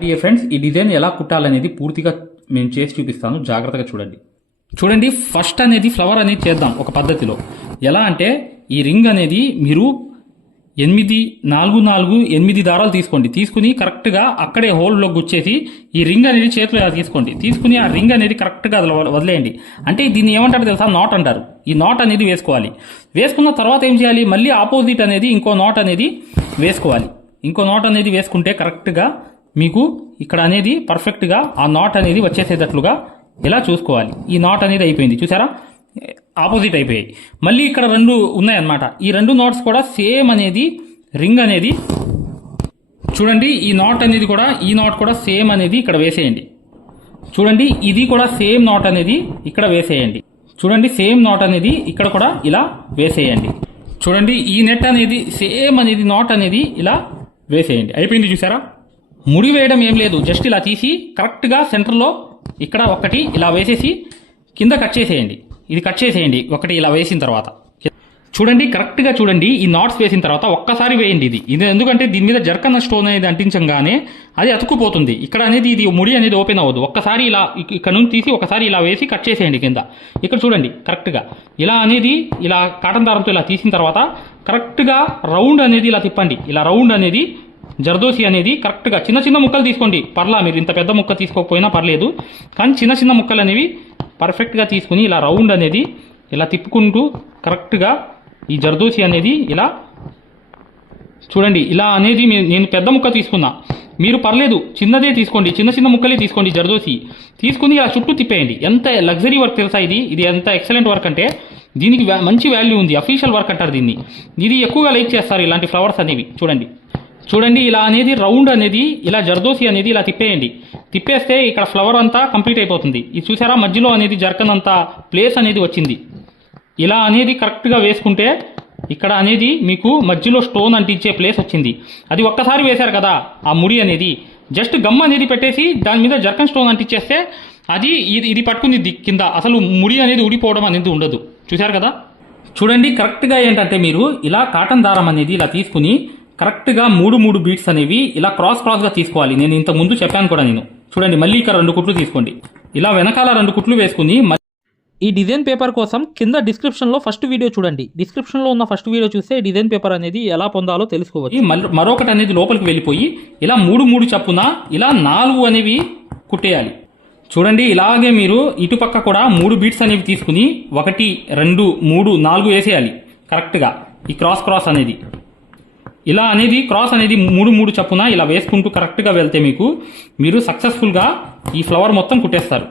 Dear friends ఈ design ఎలా కుట్టాలనేది పూర్తిగా నేను చేసి చూపిస్తాను. జాగ్రత్తగా చూడండి. చూడండి ఫస్ట్ అనేది ఫ్లవర్ అనేది చేద్దాం ఒక పద్ధతిలో. ఎలా అంటే ఈ రింగ్ అనేది మీరు ఎనిమిది నాలుగు నాలుగు ఎనిమిది దారాలు తీసుకోండి. తీసుకుని కరెక్ట్గా అక్కడే హోల్లో గుచ్చేసి ఈ రింగ్ అనేది చేతిలో తీసుకోండి? తీసుకుని ఆ రింగ్ అనేది కరెక్ట్గా అది వదిలేయండి. అంటే దీన్ని ఏమంటారు తెలుసా? నాట్ అంటారు. ఈ నాట్ అనేది వేసుకోవాలి. వేసుకున్న తర్వాత ఏం చేయాలి? మళ్ళీ ఆపోజిట్ అనేది ఇంకో నాట్ అనేది వేసుకోవాలి. ఇంకో నాట్ అనేది వేసుకుంటే కరెక్ట్గా మీకు ఇక్కడ అనేది పర్ఫెక్ట్గా ఆ నాట్ అనేది వచ్చేసేటట్లుగా ఇలా చూసుకోవాలి? ఈ నాట్ అనేది అయిపోయింది. చూసారా? ఆపోజిట్ అయిపోయాయి. మళ్ళీ ఇక్కడ రెండు ఉన్నాయన్నమాట. ఈ రెండు నాట్స్ కూడా సేమ్ అనేది రింగ్ అనేది చూడండి ఈ నాట్ అనేది కూడా ఈ నాట్ కూడా సేమ్ అనేది ఇక్కడ వేసేయండి. చూడండి ఇది కూడా సేమ్ నాట్ అనేది ఇక్కడ వేసేయండి. చూడండి సేమ్ నాట్ అనేది ఇక్కడ కూడా ఇలా వేసేయండి. చూడండి ఈ నెట్ అనేది సేమ్ అనేది నాట్ అనేది ఇలా వేసేయండి. అయిపోయింది చూసారా? ముడి వేయడం ఏం లేదు. జస్ట్ ఇలా తీసి కరెక్ట్గా సెంటర్లో ఇక్కడ ఒకటి ఇలా వేసేసి కింద కట్ చేసేయండి. ఇది కట్ చేసేయండి. ఒకటి ఇలా వేసిన తర్వాత. చూడండి కరెక్ట్గా చూడండి. ఈ నాట్స్ వేసిన తర్వాత ఒక్కసారి వేయండి ఇది. ఇది ఎందుకంటే దీని మీద జర్కన్న స్టోన్ అనేది అంటించగానే అది అతుక్కుపోతుంది. ఇక్కడ అనేది ఇది ముడి అనేది ఓపెన్ అవ్వదు. ఒక్కసారి ఇలా ఇక్కడ నుంచి తీసి ఒకసారి ఇలా వేసి కట్ చేసేయండి కింద. ఇక్కడ చూడండి కరెక్ట్గా ఇలా అనేది ఇలా కాటన్ దారంతో ఇలా తీసిన తర్వాత కరెక్ట్గా రౌండ్ అనేది ఇలా తిప్పండి. ఇలా రౌండ్ అనేది జర్దోసి అనేది కరెక్ట్గా చిన్న చిన్న ముక్కలు తీసుకోండి. పర్లా మీరు ఇంత పెద్ద ముక్క తీసుకోకపోయినా పర్లేదు. కానీ చిన్న చిన్న ముక్కలు అనేవి పర్ఫెక్ట్గా తీసుకుని ఇలా రౌండ్ అనేది ఇలా తిప్పుకుంటూ కరెక్ట్గా ఈ జర్దోసి అనేది ఇలా చూడండి ఇలా అనేది నేను పెద్ద ముక్క తీసుకున్నా. మీరు పర్లేదు చిన్నదే తీసుకోండి చిన్న చిన్న ముక్కలే తీసుకోండి జర్దోసి. తీసుకుని ఇలా చుట్టూ తిప్పేయండి. ఎంత లగ్జరీ వర్క్ తెలుసా ఇది? ఇది ఎంత ఎక్సలెంట్ వర్క్ అంటే దీనికి మంచి వాల్యూ ఉంది అఫీషియల్ వర్క్ అంటారు దీన్ని. ఇది ఎక్కువగా లైక్ చేస్తారు ఇలాంటి ఫ్లవర్స్ అనేవి. చూడండి. చూడండి ఇలా అనేది రౌండ్ అనేది ఇలా జర్దోసి అనేది ఇలా తిప్పేయండి. తిప్పేస్తే ఇక్కడ ఫ్లవర్ అంతా కంప్లీట్ అయిపోతుంది. ఇది చూసారా? మధ్యలో అనేది జర్కన్ అంతా ప్లేస్ అనేది వచ్చింది. ఇలా అనేది కరెక్ట్గా వేసుకుంటే ఇక్కడ అనేది మీకు మధ్యలో స్టోన్ అంటించే ప్లేస్ వచ్చింది. అది ఒక్కసారి వేశారు కదా ఆ ముడి అనేది. జస్ట్ గమ్ అనేది పెట్టేసి దాని మీద జర్కన్ స్టోన్ అంటించేస్తే అది ఇది ఇది పట్టుకుంది కింద. అసలు ముడి అనేది ఊడిపోవడం అనేది ఉండదు. చూశారు కదా? చూడండి కరెక్ట్గా ఏంటంటే మీరు ఇలా కాటన్ దారం అనేది ఇలా తీసుకుని కరెక్ట్గా మూడు మూడు బీట్స్ అనేవి ఇలా క్రాస్ క్రాస్గా తీసుకోవాలి. నేను ఇంత ముందు చెప్పాను కూడా నేను. చూడండి మళ్ళీ ఇక్కడ రెండు కుట్లు తీసుకోండి. ఇలా వెనకాల రెండు కుట్లు వేసుకుని ఈ డిజైన్ పేపర్ కోసం కింద డిస్క్రిప్షన్లో ఫస్ట్ వీడియో చూడండి. డిస్క్రిప్షన్లో ఉన్న ఫస్ట్ వీడియో చూస్తే డిజైన్ పేపర్ అనేది ఎలా పొందాలో తెలుసుకోవచ్చు. మరొకటి అనేది లోపలికి వెళ్ళిపోయి ఇలా మూడు మూడు చప్పున ఇలా నాలుగు అనేవి కుట్టేయాలి. చూడండి ఇలాగే మీరు ఇటుపక్క కూడా మూడు బీట్స్ అనేవి తీసుకుని ఒకటి రెండు మూడు నాలుగు వేసేయాలి. కరెక్ట్గా ఈ క్రాస్ క్రాస్ అనేది. ఇలా అనేది క్రాస్ అనేది మూడు మూడు చప్పున ఇలా వేసుకుంటూ కరెక్ట్గా వెళ్తే మీకు మీరు సక్సెస్ఫుల్గా ఈ ఫ్లవర్ మొత్తం కుట్టేస్తారు.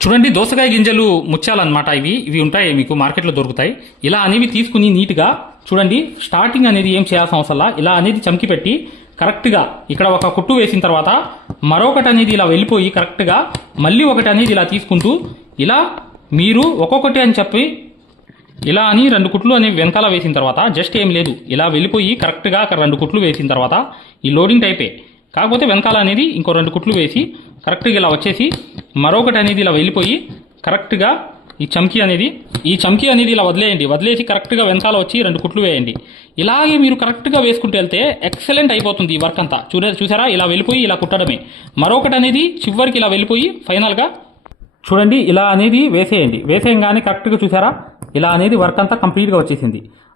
చూడండి దోసకాయ గింజలు ముత్యాలన్నమాట ఇవి. ఇవి ఉంటాయి మీకు మార్కెట్లో దొరుకుతాయి. ఇలా అనేవి తీసుకుని నీట్గా చూడండి స్టార్టింగ్ అనేది ఏం చేయాల్సిన అవసరంలా ఇలా అనేది చమ్కి పెట్టి కరెక్ట్గా ఇక్కడ ఒక కుట్టు వేసిన తర్వాత మరొకటి అనేది ఇలా వెళ్ళిపోయి కరెక్ట్గా మళ్ళీ ఒకటి అనేది ఇలా తీసుకుంటూ ఇలా మీరు ఒక్కొక్కటి అని చెప్పి ఇలా అని రెండు కుట్లు అనేవి వెనకాల వేసిన తర్వాత జస్ట్ ఏం లేదు. ఇలా వెళ్ళిపోయి కరెక్ట్గా అక్కడ రెండు కుట్లు వేసిన తర్వాత ఈ లోడింగ్ టైపే కాకపోతే వెనకాల అనేది ఇంకో రెండు కుట్లు వేసి కరెక్ట్గా ఇలా వచ్చేసి మరొకటి అనేది ఇలా వెళ్ళిపోయి కరెక్ట్గా ఈ చమ్కీ అనేది ఈ చమ్కీ అనేది ఇలా వదిలేయండి. వదిలేసి కరెక్ట్గా వెనకాల వచ్చి రెండు కుట్లు వేయండి. ఇలాగే మీరు కరెక్ట్గా వేసుకుంటూ వెళ్తే ఎక్సలెంట్ అయిపోతుంది ఈ వర్క్ అంతా. చూడ చూసారా? ఇలా వెళ్ళిపోయి ఇలా కుట్టడమే. మరొకటి అనేది చివరికి ఇలా వెళ్ళిపోయి ఫైనల్గా చూడండి ఇలా అనేది వేసేయండి. వేసేయంగానే కరెక్ట్గా చూసారా? ఇలా అనేది వర్క్ అంతా కంప్లీట్గా వచ్చేసింది.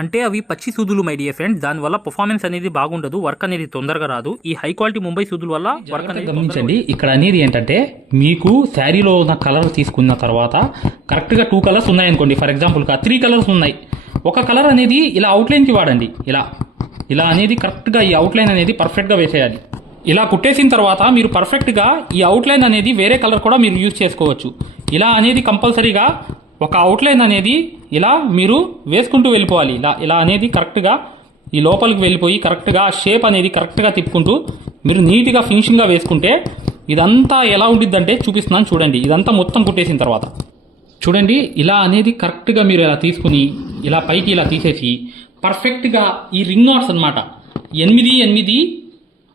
అంటే అవి పచ్చి సూదులు మై డియర్ ఫ్రెండ్ దానివల్ల పర్ఫార్మెన్స్ అనేది బాగుండదు వర్క్ అనేది తొందరగా రాదు. ఈ హై క్వాలిటీ ముంబై సూదుల వల్ల వర్క్ అనేది గమనించండి. ఇక్కడ అనేది ఏంటంటే మీకు శారీలో ఉన్న కలర్ తీసుకున్న తర్వాత కరెక్ట్గా టూ కలర్స్ ఉన్నాయనుకోండి. ఫర్ ఎగ్జాంపుల్ త్రీ కలర్స్ ఉన్నాయి. ఒక కలర్ అనేది ఇలా అవుట్లైన్కి వాడండి. ఇలా ఇలా అనేది కరెక్ట్గా ఈ అవుట్లైన్ అనేది పర్ఫెక్ట్గా వేసేయాలి. ఇలా కుట్టేసిన తర్వాత మీరు పర్ఫెక్ట్గా ఈ అవుట్లైన్ అనేది వేరే కలర్ కూడా మీరు యూజ్ చేసుకోవచ్చు. ఇలా అనేది కంపల్సరీగా ఒక అవుట్లైన్ అనేది ఇలా మీరు వేసుకుంటూ వెళ్ళిపోవాలి. ఇలా ఇలా అనేది కరెక్ట్గా ఈ లోపలికి వెళ్ళిపోయి కరెక్ట్గా షేప్ అనేది కరెక్ట్గా తిప్పుకుంటూ మీరు నీట్గా ఫినిషింగ్గా వేసుకుంటే ఇదంతా ఎలా ఉండిద్దంటే చూపిస్తున్నాను చూడండి. ఇదంతా మొత్తం కుట్టేసిన తర్వాత. చూడండి ఇలా అనేది కరెక్ట్గా మీరు ఇలా తీసుకుని ఇలా పైకి ఇలా తీసేసి పర్ఫెక్ట్గా ఈ రింగ్ నాట్స్ అన్నమాట. ఎనిమిది ఎనిమిది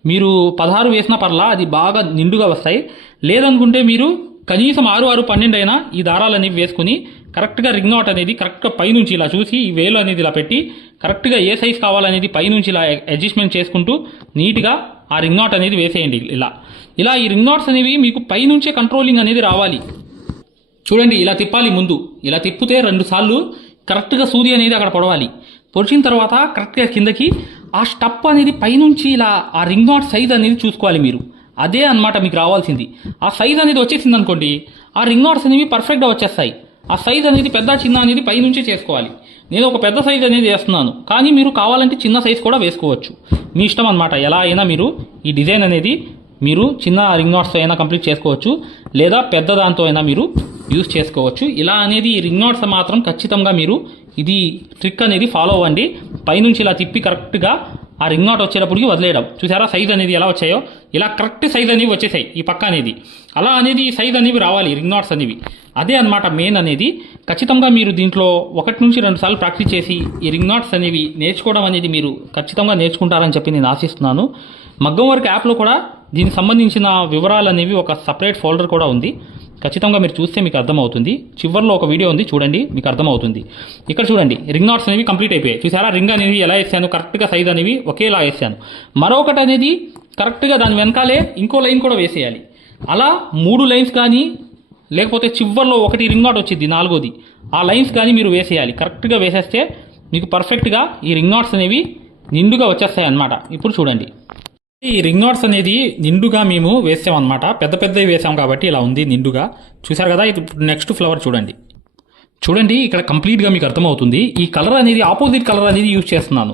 మీరు పదహారు వేసిన పర్లా అది బాగా నిండుగా వస్తాయి. లేదనుకుంటే మీరు కనీసం ఆరు ఆరు పన్నెండు అయినా ఈ దారాలు అనేవి వేసుకుని కరెక్ట్గా రింగ్ నాట్ అనేది కరెక్ట్గా పైనుంచి ఇలా చూసి ఈ వేలు అనేది ఇలా పెట్టి కరెక్ట్గా ఏ సైజ్ కావాలనేది పైనుంచి ఇలా అడ్జస్ట్మెంట్ చేసుకుంటూ నీట్గా ఆ రింగ్ నాట్ అనేది వేసేయండి ఇలా. ఇలా ఈ రింగ్ నాట్స్ అనేవి మీకు పైనుంచే కంట్రోలింగ్ అనేది రావాలి. చూడండి ఇలా తిప్పాలి ముందు. ఇలా తిప్పితే రెండు సార్లు కరెక్ట్గా సూది అనేది అక్కడ పొడవాలి. పొడిచిన తర్వాత కరెక్ట్గా కిందకి ఆ స్టప్ అనేది పైనుంచి ఇలా ఆ రింగ్ నాట్ సైజ్ అనేది చూసుకోవాలి మీరు. అదే అన్నమాట మీకు రావాల్సింది. ఆ సైజ్ అనేది వచ్చేసింది అనుకోండి ఆ రింగ్ నాట్స్ అనేవి పర్ఫెక్ట్గా వచ్చేస్తాయి. ఆ సైజ్ అనేది పెద్ద చిన్న అనేది పైనుంచే చేసుకోవాలి. నేను ఒక పెద్ద సైజ్ అనేది వేస్తున్నాను కానీ మీరు కావాలంటే చిన్న సైజ్ కూడా వేసుకోవచ్చు. మీ ఇష్టం అనమాట ఎలా అయినా మీరు ఈ డిజైన్ అనేది మీరు చిన్న రింగ్ నాట్స్ అయినా కంప్లీట్ చేసుకోవచ్చు లేదా పెద్ద దాంతో అయినా మీరు యూస్ చేసుకోవచ్చు. ఇలా అనేది ఈ రింగ్ నాట్స్ మాత్రం ఖచ్చితంగా మీరు ఇది ట్రిక్ అనేది ఫాలో అవ్వండి. పైనుంచి ఇలా తిప్పి కరెక్ట్గా ఆ రింగ్ అవుట్ వచ్చేటప్పటికి వదిలేయడం. చూసారా సైజ్ అనేది ఎలా వచ్చాయో? ఇలా కరెక్ట్ సైజ్ అనేవి వచ్చేసాయి ఈ పక్క అనేది. అలా అనేది ఈ సైజ్ అనేవి రావాలి రింగ్ నాట్స్ అనేవి. అదే అన్నమాట మెయిన్ అనేది. ఖచ్చితంగా మీరు దీంట్లో ఒకటి నుంచి రెండు సార్లు ప్రాక్టీస్ చేసి ఈ రింగ్ నాట్స్ అనేవి నేర్చుకోవడం అనేది మీరు ఖచ్చితంగా నేర్చుకుంటారని చెప్పి నేను ఆశిస్తున్నాను. మగ్గం వర్క్ యాప్లో కూడా దీనికి సంబంధించిన వివరాలు అనేవి ఒక సపరేట్ ఫోల్డర్ కూడా ఉంది. ఖచ్చితంగా మీరు చూస్తే మీకు అర్థమవుతుంది. చివరిలో ఒక వీడియో ఉంది చూడండి మీకు అర్థమవుతుంది. ఇక్కడ చూడండి రింగ్ నాట్స్ అనేవి కంప్లీట్ అయిపోయాయి. చూసారా? రింగ్ అనేవి ఎలా వేసాను? కరెక్ట్గా సైజ్ అనేవి ఒకేలా వేసాను. మరొకటి అనేది కరెక్ట్గా దాని వెనకాలే ఇంకో లైన్ కూడా వేసేయాలి. అలా మూడు లైన్స్ కానీ లేకపోతే చివరిలో ఒకటి రింగ్ నాట్ వచ్చింది నాలుగోది. ఆ లైన్స్ కానీ మీరు వేసేయాలి. కరెక్ట్గా వేసేస్తే మీకు పర్ఫెక్ట్గా ఈ రింగ్ నాట్స్ అనేవి నిండుగా వచ్చేస్తాయి అన్నమాట ఇప్పుడు చూడండి. ఈ రింగ్ నోట్స్ అనేది నిండుగా మేము వేసాం అనమాట పెద్ద పెద్దవి వేసాం కాబట్టి ఇలా ఉంది నిండుగా. చూసారు కదా ఇప్పుడు నెక్స్ట్ ఫ్లవర్ చూడండి. చూడండి ఇక్కడ కంప్లీట్గా మీకు అర్థమవుతుంది. ఈ కలర్ అనేది ఆపోజిట్ కలర్ అనేది యూజ్ చేస్తున్నాను.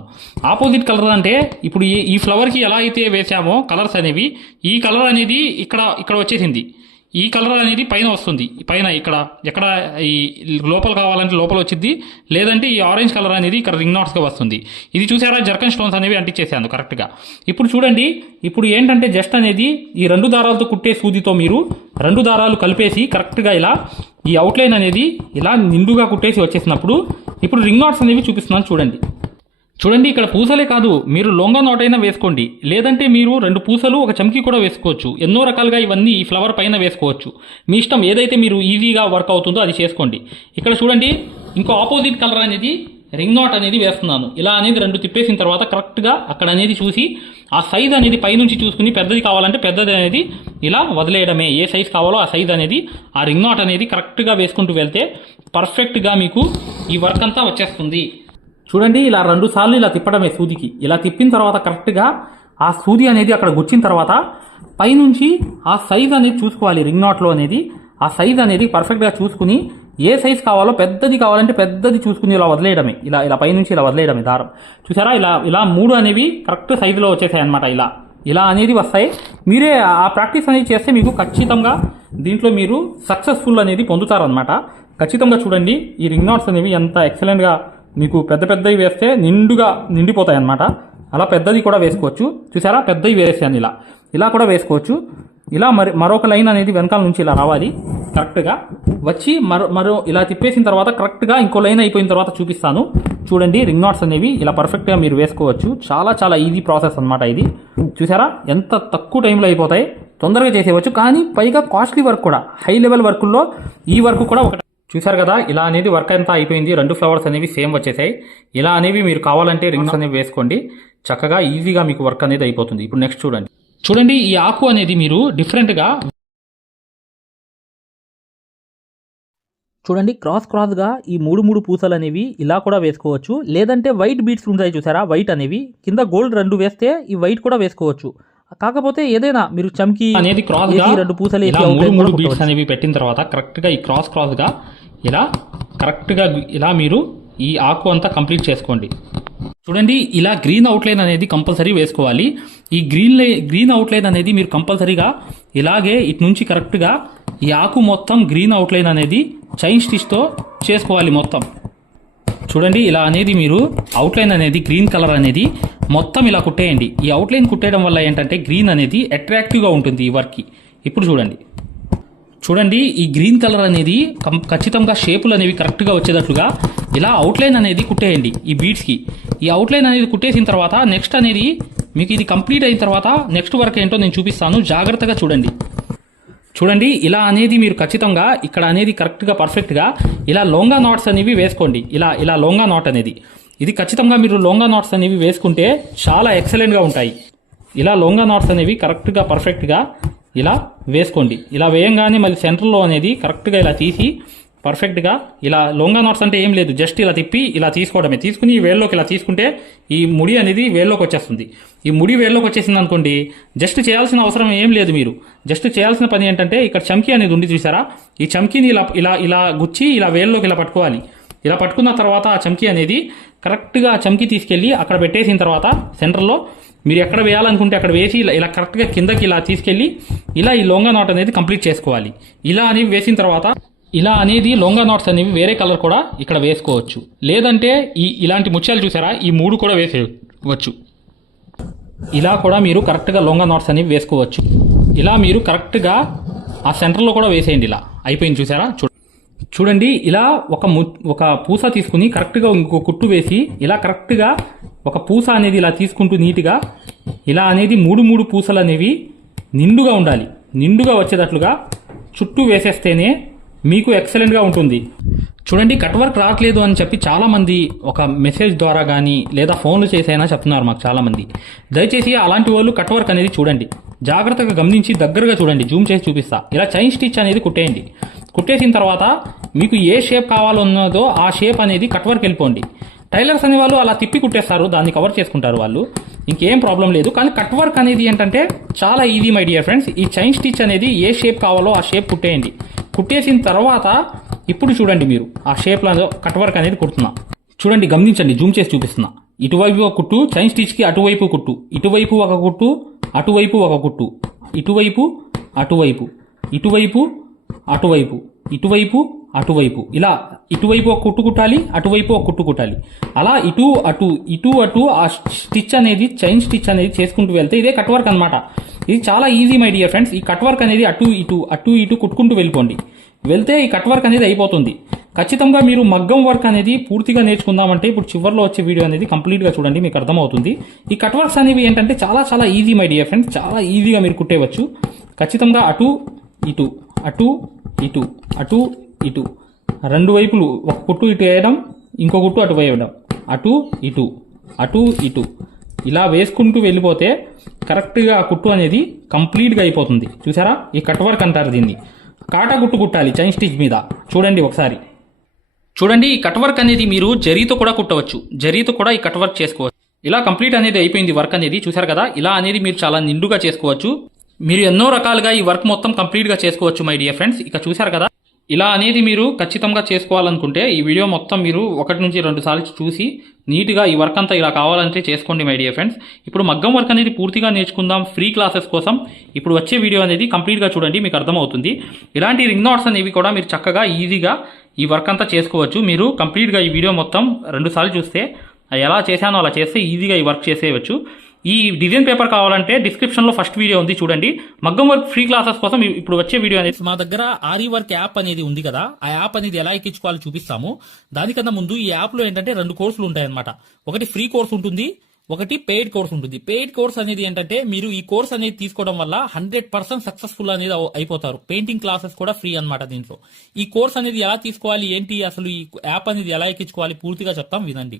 ఆపోజిట్ కలర్ అంటే ఇప్పుడు ఈ ఈ ఫ్లవర్కి ఎలా అయితే వేసామో కలర్స్ అనేవి ఈ కలర్ అనేది ఇక్కడ ఇక్కడ వచ్చేసింది. ఈ కలర్ అనేది పైన వస్తుంది. పైన ఇక్కడ ఎక్కడ ఈ లోపల కావాలంటే లోపల వచ్చింది లేదంటే ఈ ఆరెంజ్ కలర్ అనేది ఇక్కడ రింగ్ నాట్స్గా వస్తుంది. ఇది చూసారా? జర్కన్ స్టోన్స్ అనేవి అంటించేసాను కరెక్ట్గా. ఇప్పుడు చూడండి. ఇప్పుడు ఏంటంటే జస్ట్ అనేది ఈ రెండు దారాలతో కుట్టే సూదితో మీరు రెండు దారాలు కలిపేసి కరెక్ట్గా ఇలా ఈ అవుట్లైన్ అనేది ఇలా నిండుగా కుట్టేసి వచ్చేసినప్పుడు ఇప్పుడు రింగ్ నాట్స్ అనేవి చూపిస్తున్నాను చూడండి. చూడండి ఇక్కడ పూసలే కాదు మీరు లొంగ నోటైనా వేసుకోండి. లేదంటే మీరు రెండు పూసలు ఒక చమ్కి కూడా వేసుకోవచ్చు. ఎన్నో రకాలుగా ఇవన్నీ ఈ ఫ్లవర్ పైన వేసుకోవచ్చు. మీ ఇష్టం ఏదైతే మీరు ఈజీగా వర్క్ అవుతుందో అది చేసుకోండి. ఇక్కడ చూడండి ఇంకో ఆపోజిట్ కలర్ అనేది రింగ్ నాట్ అనేది వేస్తున్నాను. ఇలా అనేది రెండు తిప్పేసిన తర్వాత కరెక్ట్గా అక్కడ అనేది చూసి ఆ సైజ్ అనేది పైనుంచి చూసుకుని పెద్దది కావాలంటే పెద్దది అనేది ఇలా వదిలేయడమే. ఏ సైజ్ కావాలో ఆ సైజ్ అనేది ఆ రింగ్ నాట్ అనేది కరెక్ట్గా వేసుకుంటూ వెళ్తే పర్ఫెక్ట్గా మీకు ఈ వర్క్ అంతా వచ్చేస్తుంది. చూడండి ఇలా రెండు సార్లు ఇలా తిప్పడమే సూదికి. ఇలా తిప్పిన తర్వాత కరెక్ట్గా ఆ సూది అనేది అక్కడ గుచ్చిన తర్వాత పైనుంచి ఆ సైజ్ అనేది చూసుకోవాలి రింగ్ నాట్లో అనేది. ఆ సైజ్ అనేది పర్ఫెక్ట్గా చూసుకుని ఏ సైజ్ కావాలో పెద్దది కావాలంటే పెద్దది చూసుకుని ఇలా వదిలేయడమే. ఇలా ఇలా పైనుంచి ఇలా వదిలేయడమే దారం. చూసారా ఇలా ఇలా మూడు అనేవి కరెక్ట్ సైజులో వచ్చేసాయి అనమాట ఇలా. ఇలా అనేది వస్తాయి. మీరే ఆ ప్రాక్టీస్ అనేది చేస్తే మీకు ఖచ్చితంగా దీంట్లో మీరు సక్సెస్ఫుల్ అనేది పొందుతారనమాట ఖచ్చితంగా చూడండి ఈ రింగ్ నాట్స్ అనేవి ఎంత ఎక్సలెంట్గా మీకు పెద్ద పెద్దవి వేస్తే నిండుగా నిండిపోతాయి అన్నమాట అలా పెద్దది కూడా వేసుకోవచ్చు. చూసారా? పెద్దవి వేసాను ఇలా. ఇలా కూడా వేసుకోవచ్చు. ఇలా మరి మరొక లైన్ అనేది వెనకాల నుంచి ఇలా రావాలి. కరెక్ట్గా వచ్చి మరో మరో ఇలా తిప్పేసిన తర్వాత కరెక్ట్గా ఇంకో లైన్ అయిపోయిన తర్వాత చూపిస్తాను. చూడండి రింగ్ నాట్స్ అనేవి ఇలా పర్ఫెక్ట్గా మీరు వేసుకోవచ్చు. చాలా చాలా ఈజీ ప్రాసెస్ అన్నమాట ఇది. చూసారా? ఎంత తక్కువ టైంలో అయిపోతాయి. తొందరగా చేసేయవచ్చు. కానీ పైగా కాస్ట్లీ వర్క్ కూడా. హై లెవెల్ వర్కుల్లో ఈ వర్క్ కూడా ఒక చూసారు కదా ఇలా అనేది వర్క్ అంతా అయిపోయింది రెండు ఫ్లవర్స్ అనేవి సేమ్ వచ్చేసాయి. ఇలా అనేవి మీరు కావాలంటే రింగ్స్ అనేవి వేసుకోండి. చక్కగా ఈజీగా మీకు వర్క్ అనేది అయిపోతుంది. ఇప్పుడు నెక్స్ట్ చూడండి. చూడండి ఈ ఆకు అనేది మీరు డిఫరెంట్గా చూడండి క్రాస్ క్రాస్గా ఈ మూడు మూడు పూసలు అనేవి ఇలా కూడా వేసుకోవచ్చు. లేదంటే వైట్ బీట్స్ ఉంటాయి చూసారా? వైట్ అనేవి. కింద గోల్డ్ రెండు వేస్తే ఈ వైట్ కూడా వేసుకోవచ్చు. కాకపోతే ఏదైనా మీరు చమ్కి అనేది క్రాస్ రెండు పూసలు మూడు మూడు బీట్స్. అనేవి పెట్టిన తర్వాత కరెక్ట్గా ఈ క్రాస్ క్రాస్గా ఇలా కరెక్ట్గా ఇలా మీరు ఈ ఆకు అంతా కంప్లీట్ చేసుకోండి. చూడండి ఇలా గ్రీన్ అవుట్లైన్ అనేది కంపల్సరీ వేసుకోవాలి. ఈ గ్రీన్ లై గ్రీన్ అవుట్లైన్ అనేది మీరు కంపల్సరీగా ఇలాగే ఇటు నుంచి కరెక్ట్గా ఈ ఆకు మొత్తం గ్రీన్ అవుట్లైన్ అనేది చైన్ స్టిచ్తో చేసుకోవాలి మొత్తం. చూడండి ఇలా అనేది మీరు అవుట్లైన్ అనేది గ్రీన్ కలర్ అనేది మొత్తం ఇలా కుట్టేయండి. ఈ అవుట్లైన్ కుట్టేయడం వల్ల ఏంటంటే గ్రీన్ అనేది అట్రాక్టివ్గా ఉంటుంది ఈ వర్క్కి ఇప్పుడు చూడండి. చూడండి ఈ గ్రీన్ కలర్ అనేది కం- ఖచ్చితంగా షేపులు అనేవి కరెక్ట్గా వచ్చేటట్లుగా ఇలా అవుట్లైన్ అనేది కుట్టేయండి ఈ బీడ్స్కి ఈ అవుట్లైన్ అనేది కుట్టేసిన తర్వాత నెక్స్ట్ అనేది మీకు ఇది కంప్లీట్ అయిన తర్వాత నెక్స్ట్ వర్క్ ఏంటో నేను చూపిస్తాను. జాగ్రత్తగా చూడండి. చూడండి ఇలా అనేది మీరు ఖచ్చితంగా ఇక్కడ అనేది కరెక్ట్గా పర్ఫెక్ట్గా ఇలా లోంగా నాట్స్ అనేవి వేసుకోండి. ఇలా ఇలా లోంగా నాట్ అనేది. ఇది ఖచ్చితంగా మీరు లోంగా నాట్స్ అనేవి వేసుకుంటే చాలా ఎక్సలెంట్గా ఉంటాయి. ఇలా లోంగా నాట్స్ అనేవి కరెక్ట్గా పర్ఫెక్ట్గా ఇలా వేసుకోండి. ఇలా వేయంగానే మళ్ళీ సెంటర్లో అనేది కరెక్ట్గా ఇలా తీసి పర్ఫెక్ట్గా ఇలా లోంగా నాట్స్ అంటే ఏం లేదు. జస్ట్ ఇలా తిప్పి ఇలా తీసుకోవడమే. తీసుకుని ఈ వేల్లోకి ఇలా తీసుకుంటే ఈ ముడి అనేది వేల్లోకి వచ్చేస్తుంది. ఈ ముడి వేల్లోకి వచ్చేసింది అనుకోండి జస్ట్ చేయాల్సిన అవసరం ఏం లేదు మీరు. జస్ట్ చేయాల్సిన పని ఏంటంటే ఇక్కడ చమ్కీ అనేది ఉండి చూసారా? ఈ చమ్కీని ఇలా ఇలా ఇలా గుచ్చి ఇలా వేల్లోకి ఇలా పట్టుకోవాలి. ఇలా పట్టుకున్న తర్వాత ఆ చమ్కీ అనేది కరెక్ట్గా చమ్కి తీసుకెళ్ళి అక్కడ పెట్టేసిన తర్వాత సెంటర్లో మీరు ఎక్కడ వేయాలనుకుంటే అక్కడ వేసి ఇలా ఇలా కరెక్ట్గా కిందకి ఇలా తీసుకెళ్ళి ఇలా ఈ లొంగా నాట్ అనేది కంప్లీట్ చేసుకోవాలి. ఇలా అనేవి వేసిన తర్వాత ఇలా అనేది లొంగా నాట్స్ అనేవి వేరే కలర్ కూడా ఇక్కడ వేసుకోవచ్చు. లేదంటే ఈ ఇలాంటి ముత్యాలు చూసారా? ఈ మూడు కూడా వేసేయవచ్చు. ఇలా కూడా మీరు కరెక్ట్గా లొంగా నాట్స్ అనేవి వేసుకోవచ్చు. ఇలా మీరు కరెక్ట్గా ఆ సెంటర్లో కూడా వేసేయండి ఇలా. అయిపోయింది చూసారా? చూ చూడండి ఇలా ఒక ము ఒక పూస తీసుకుని కరెక్ట్గా ఇంకో కుట్టు వేసి ఇలా కరెక్ట్గా ఒక పూస అనేది ఇలా తీసుకుంటూ నీట్గా ఇలా అనేది మూడు మూడు పూసలు అనేవి నిండుగా ఉండాలి. నిండుగా వచ్చేటట్లుగా చుట్టూ వేసేస్తేనే మీకు ఎక్సలెంట్గా ఉంటుంది. చూడండి కట్ వర్క్ రావట్లేదు అని చెప్పి చాలామంది ఒక మెసేజ్ ద్వారా కానీ లేదా ఫోన్లు చేసైనా చెప్తున్నారు మాకు చాలామంది. దయచేసి అలాంటి వాళ్ళు కట్ వర్క్ అనేది చూడండి. జాగ్రత్తగా గమనించి దగ్గరగా చూడండి జూమ్ చేసి చూపిస్తా. ఇలా చైన్ స్టిచ్ అనేది కుట్టేయండి. కుట్టేసిన తర్వాత మీకు ఏ షేప్ కావాలన్నదో ఆ షేప్ అనేది కట్ వర్క్ వెళ్ళిపోండి. టైలర్స్ అనే వాళ్ళు అలా తిప్పి కుట్టేస్తారు దాన్ని కవర్ చేసుకుంటారు వాళ్ళు. ఇంకేం ప్రాబ్లం లేదు. కానీ కట్ వర్క్ అనేది ఏంటంటే చాలా ఈజీ మై డియర్ ఫ్రెండ్స్. ఈ చైన్ స్టిచ్ అనేది ఏ షేప్ కావాలో ఆ షేప్ కుట్టేయండి. కుట్టేసిన తర్వాత ఇప్పుడు చూడండి మీరు. ఆ షేప్లో కట్ వర్క్ అనేది కుడుతున్నా. చూడండి గమనించండి జూమ్ చేసి చూపిస్తున్నా. ఇటువైపు ఒక కుట్టు చైన్ స్టిచ్కి అటువైపు కుట్టు. ఇటువైపు ఒక కుట్టు అటువైపు ఒక కుట్టు. ఇటువైపు అటువైపు. ఇటువైపు అటువైపు. ఇటువైపు అటువైపు. ఇలా ఇటువైపు ఒక కుట్టు కుట్టాలి అటువైపు ఒక కుట్టు కుట్టాలి. అలా ఇటు అటు ఇటు అటు ఆ స్టిచ్ అనేది చైన్ స్టిచ్ అనేది చేసుకుంటూ వెళ్తే ఇదే కట్ వర్క్ అనమాట ఇది చాలా ఈజీ మై డియర్ ఫ్రెండ్స్ ఈ కట్ వర్క్ అనేది అటు ఇటు అటు ఇటు కుట్టుకుంటూ వెళ్ళిపోండి. వెళ్తే ఈ కట్ వర్క్ అనేది అయిపోతుంది. ఖచ్చితంగా మీరు మగ్గం వర్క్ అనేది పూర్తిగా నేర్చుకుందామంటే ఇప్పుడు చివరిలో వచ్చే వీడియో అనేది కంప్లీట్గా చూడండి మీకు అర్థమవుతుంది. ఈ కట్ వర్క్స్ అనేవి ఏంటంటే చాలా చాలా ఈజీ మై డియర్ ఫ్రెండ్స్ చాలా ఈజీగా మీరు కుట్టేయవచ్చు ఖచ్చితంగా అటు ఇటు అటు ఇటు అటు ఇటు. రెండు వైపులు ఒక కుట్టు ఇటు వేయడం ఇంకో కుట్టు అటు వేయడం. అటు ఇటు అటు ఇటు. ఇలా వేసుకుంటూ వెళ్ళిపోతే కరెక్ట్గా ఆ కుట్టు అనేది కంప్లీట్గా అయిపోతుంది. చూసారా? ఈ కట్ వర్క్ అంటారు దీన్ని. కాటా కుట్టు కుట్టాలి చైన్ స్టిచ్ మీద. చూడండి ఒకసారి. చూడండి ఈ కట్ వర్క్ అనేది మీరు జరీతో కూడా కుట్టవచ్చు. జరీతో కూడా ఈ కట్ వర్క్ చేసుకోవచ్చు. ఇలా కంప్లీట్ అనేది అయిపోయింది వర్క్ అనేది. చూసారు కదా? ఇలా అనేది మీరు చాలా నిండుగా చేసుకోవచ్చు. మీరు ఎన్నో రకాలుగా ఈ వర్క్ మొత్తం కంప్లీట్గా చేసుకోవచ్చు మై డియర్ ఫ్రెండ్స్. ఇక చూసారు కదా? ఇలా అనేది మీరు ఖచ్చితంగా చేసుకోవాలనుకుంటే ఈ వీడియో మొత్తం మీరు ఒకటి నుంచి రెండు సార్లు చూసి నీట్గా ఈ వర్క్ అంతా ఇలా కావాలంటే చేసుకోండి మై డియర్ ఫ్రెండ్స్ ఇప్పుడు మగ్గం వర్క్ అనేది పూర్తిగా నేర్చుకుందాం ఫ్రీ క్లాసెస్ కోసం. ఇప్పుడు వచ్చే వీడియో అనేది కంప్లీట్గా చూడండి మీకు అర్థమవుతుంది. ఇలాంటి రింగ్ నాట్స్ అనేవి కూడా మీరు చక్కగా ఈజీగా ఈ వర్క్ అంతా చేసుకోవచ్చు. మీరు కంప్లీట్గా ఈ వీడియో మొత్తం రెండు సార్లు చూస్తే ఎలా చేశానో అలా చేస్తే ఈజీగా ఈ వర్క్ చేసేయచ్చు ఈ డిజైన్ పేపర్ కావాలంటే డిస్క్రిప్షన్లో ఫస్ట్ వీడియో ఉంది చూడండి. మగ్గం వర్క్ ఫ్రీ క్లాసెస్ కోసం ఇప్పుడు వచ్చే వీడియో అనేది మా దగ్గర ఆరి వర్క్ యాప్ అనేది ఉంది కదా. ఆ యాప్ అనేది ఎలా ఎక్కించుకోవాలో చూపిస్తాము. దానికన్నా ముందు ఈ యాప్లో ఏంటంటే రెండు కోర్సులు ఉంటాయన్నమాట. ఒకటి ఫ్రీ కోర్స్ ఉంటుంది ఒకటి పెయిడ్ కోర్స్ ఉంటుంది. పెయిడ్ కోర్స్ అనేది ఏంటంటే మీరు ఈ కోర్స్ అనేది తీసుకోవడం వల్ల హండ్రెడ్ పర్సెంట్ సక్సెస్ఫుల్ అనేది అయిపోతారు. పెయింటింగ్ క్లాసెస్ కూడా ఫ్రీ అనమాట దీంట్లో. ఈ కోర్స్ అనేది ఎలా తీసుకోవాలి ఏంటి అసలు ఈ యాప్ అనేది ఎలా ఎక్కించుకోవాలి పూర్తిగా చెప్తాం వినండి.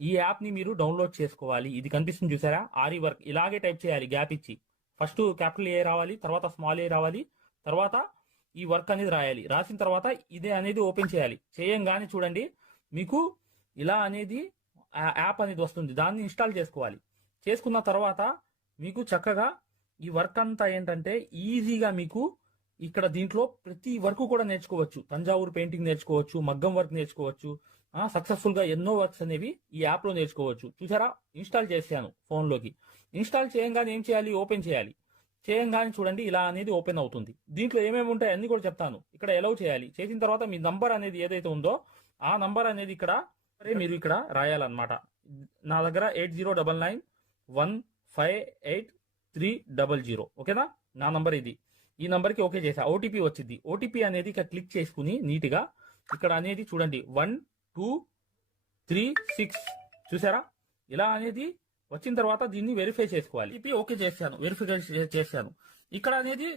ఈ యాప్ని మీరు డౌన్లోడ్ చేసుకోవాలి. ఇది కనిపిస్తుంది చూసారా? ఆరి వర్క్ ఇలాగే టైప్ చేయాలి. గ్యాప్ ఇచ్చి. ఫస్ట్ క్యాపిటల్ ఏ రావాలి తర్వాత స్మాల్ ఏ రావాలి తర్వాత ఈ వర్క్ అనేది రాయాలి. రాసిన తర్వాత ఇదే అనేది ఓపెన్ చేయాలి. చేయంగానే చూడండి మీకు ఇలా అనేది యాప్ అనేది వస్తుంది. దాన్ని ఇన్స్టాల్ చేసుకోవాలి. చేసుకున్న తర్వాత మీకు చక్కగా ఈ వర్క్ అంతా ఏంటంటే ఈజీగా మీకు ఇక్కడ దీంట్లో ప్రతి వర్క్ కూడా నేర్చుకోవచ్చు. తంజావూరు పెయింటింగ్ నేర్చుకోవచ్చు మగ్గం వర్క్ నేర్చుకోవచ్చు సక్సెస్ఫుల్గా ఎన్నో వర్క్స్ అనేవి ఈ యాప్లో నేర్చుకోవచ్చు. చూసారా? ఇన్స్టాల్ చేశాను ఫోన్లోకి ఇన్స్టాల్ చేయంగానే ఏం చేయాలి? ఓపెన్ చేయాలి. చేయంగానే చూడండి ఇలా అనేది ఓపెన్ అవుతుంది. దీంట్లో ఏమేమి ఉంటాయి అన్ని కూడా చెప్తాను. ఇక్కడ ఎలవ్ చేయాలి. చేసిన తర్వాత మీ నంబర్ అనేది ఏదైతే ఉందో ఆ నంబర్ అనేది ఇక్కడ మీరు ఇక్కడ రాయాలన్నమాట. నా దగ్గర eight zero double nine one five eight three double zero. ఓకేనా? నా నంబర్ ఇది. ఈ నంబర్కి ఓకే చేసా ఓటీపీ వచ్చింది ఓటీపీ అనేది ఇక్కడ క్లిక్ చేసుకుని నీట్గా ఇక్కడ అనేది చూడండి. వన్ టూ త్రీ సిక్స్ చూసారా? ఇలా అనేది వచ్చిన తర్వాత దీన్ని వెరిఫై చేసుకోవాలి. ఓటీపీ ఓకే చేశాను వెరిఫై చేశాను. ఇక్కడ అనేది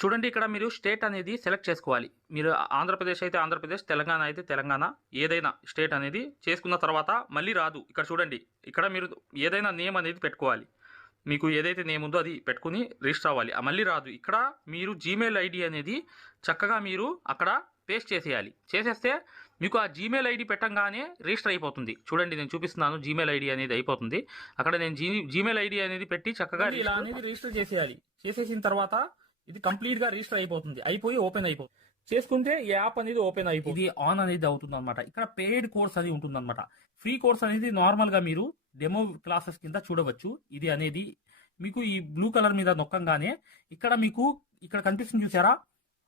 చూడండి ఇక్కడ మీరు స్టేట్ అనేది సెలెక్ట్ చేసుకోవాలి. మీరు ఆంధ్రప్రదేశ్ అయితే ఆంధ్రప్రదేశ్ తెలంగాణ అయితే తెలంగాణ ఏదైనా స్టేట్ అనేది చేసుకున్న తర్వాత మళ్ళీ రాదు. ఇక్కడ చూడండి ఇక్కడ మీరు ఏదైనా నేమ్ అనేది పెట్టుకోవాలి. మీకు ఏదైతే నేమ్ ఉందో అది పెట్టుకుని రిజిస్టర్ అవ్వాలి. మళ్ళీ రాదు. ఇక్కడ మీరు జీమెయిల్ ఐడి అనేది చక్కగా మీరు అక్కడ పేస్ట్ చేసేయాలి. చేసేస్తే మీకు ఆ జీమెయిల్ ఐడి పెట్టంగానే రిజిస్టర్ అయిపోతుంది. చూడండి నేను చూపిస్తున్నాను జీమెయిల్ ఐడి అనేది అయిపోతుంది. అక్కడ నేను జీ జీమెయిల్ ఐడి అనేది పెట్టి చక్కగా ఇలా అనేది రిజిస్టర్ చేసేయాలి. చేసేసిన తర్వాత ఇది కంప్లీట్గా రిజిస్టర్ అయిపోతుంది. అయిపోయి ఓపెన్ అయిపోతుంది. చేసుకుంటే ఈ యాప్ అనేది ఓపెన్ అయిపోతుంది. ఇది ఆన్ అనేది అవుతుంది అనమాట ఇక్కడ పెయిడ్ కోర్స్ అనేది ఉంటుంది అనమాట ఫ్రీ కోర్స్ అనేది నార్మల్గా మీరు డెమో క్లాసెస్ కింద చూడవచ్చు. ఇది అనేది మీకు ఈ బ్లూ కలర్ మీద నొక్కంగానే ఇక్కడ మీకు ఇక్కడ కనిపిస్తుంది చూసారా?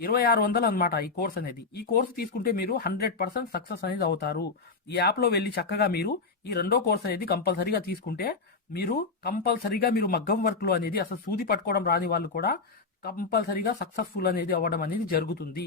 ఇరవై ఆరు వందలు అనమాట ఈ కోర్స్ అనేది. ఈ కోర్స్ తీసుకుంటే మీరు హండ్రెడ్ పర్సెంట్ సక్సెస్ అనేది అవుతారు. ఈ యాప్లో వెళ్ళి చక్కగా మీరు ఈ రెండో కోర్స్ అనేది కంపల్సరీగా తీసుకుంటే మీరు కంపల్సరీగా మీరు మగ్గం వర్క్లో అనేది అసలు సూది పట్టుకోవడం రాని వాళ్ళు కూడా కంపల్సరీగా సక్సెస్ఫుల్ అనేది అవ్వడం అనేది జరుగుతుంది.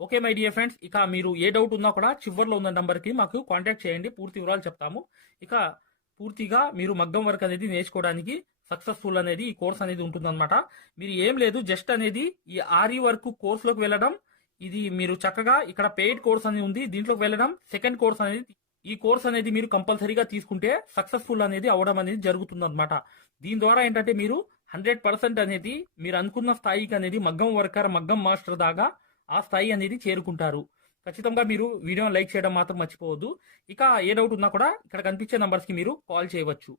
ఓకే మై డియర్ ఫ్రెండ్స్ ఇక మీరు ఏ డౌట్ ఉన్నా కూడా చివర్లో ఉన్న నెంబర్కి మాకు కాంటాక్ట్ చేయండి. పూర్తి వివరాలు చెప్తాము. ఇక పూర్తిగా మీరు మగ్గం వర్క్ అనేది నేర్చుకోవడానికి సక్సెస్ఫుల్ అనేది ఈ కోర్స్ అనేది ఉంటుందన్నమాట. మీరు ఏం లేదు జస్ట్ అనేది ఈ ఆర్ఈ వర్క్ కోర్సులోకి వెళ్ళడం ఇది మీరు చక్కగా ఇక్కడ పెయిడ్ కోర్స్ అనేది ఉంది దీంట్లోకి వెళ్ళడం సెకండ్ కోర్స్ అనేది ఈ కోర్స్ అనేది మీరు కంపల్సరీగా తీసుకుంటే సక్సెస్ఫుల్ అనేది అవడం అనేది జరుగుతుంది అనమాట దీని ద్వారా ఏంటంటే మీరు హండ్రెడ్ పర్సెంట్ అనేది మీరు అనుకున్న స్థాయికి అనేది మగ్గం వర్కర్ మగ్గం మాస్టర్ దాకా ఆ స్థాయి అనేది చేరుకుంటారు. ఖచ్చితంగా మీరు వీడియోని లైక్ చేయడం మాత్రం మర్చిపోవద్దు. ఇక ఏ డౌట్ ఉన్నా కూడా ఇక్కడ కనిపించే నంబర్స్కి మీరు కాల్ చేయవచ్చు.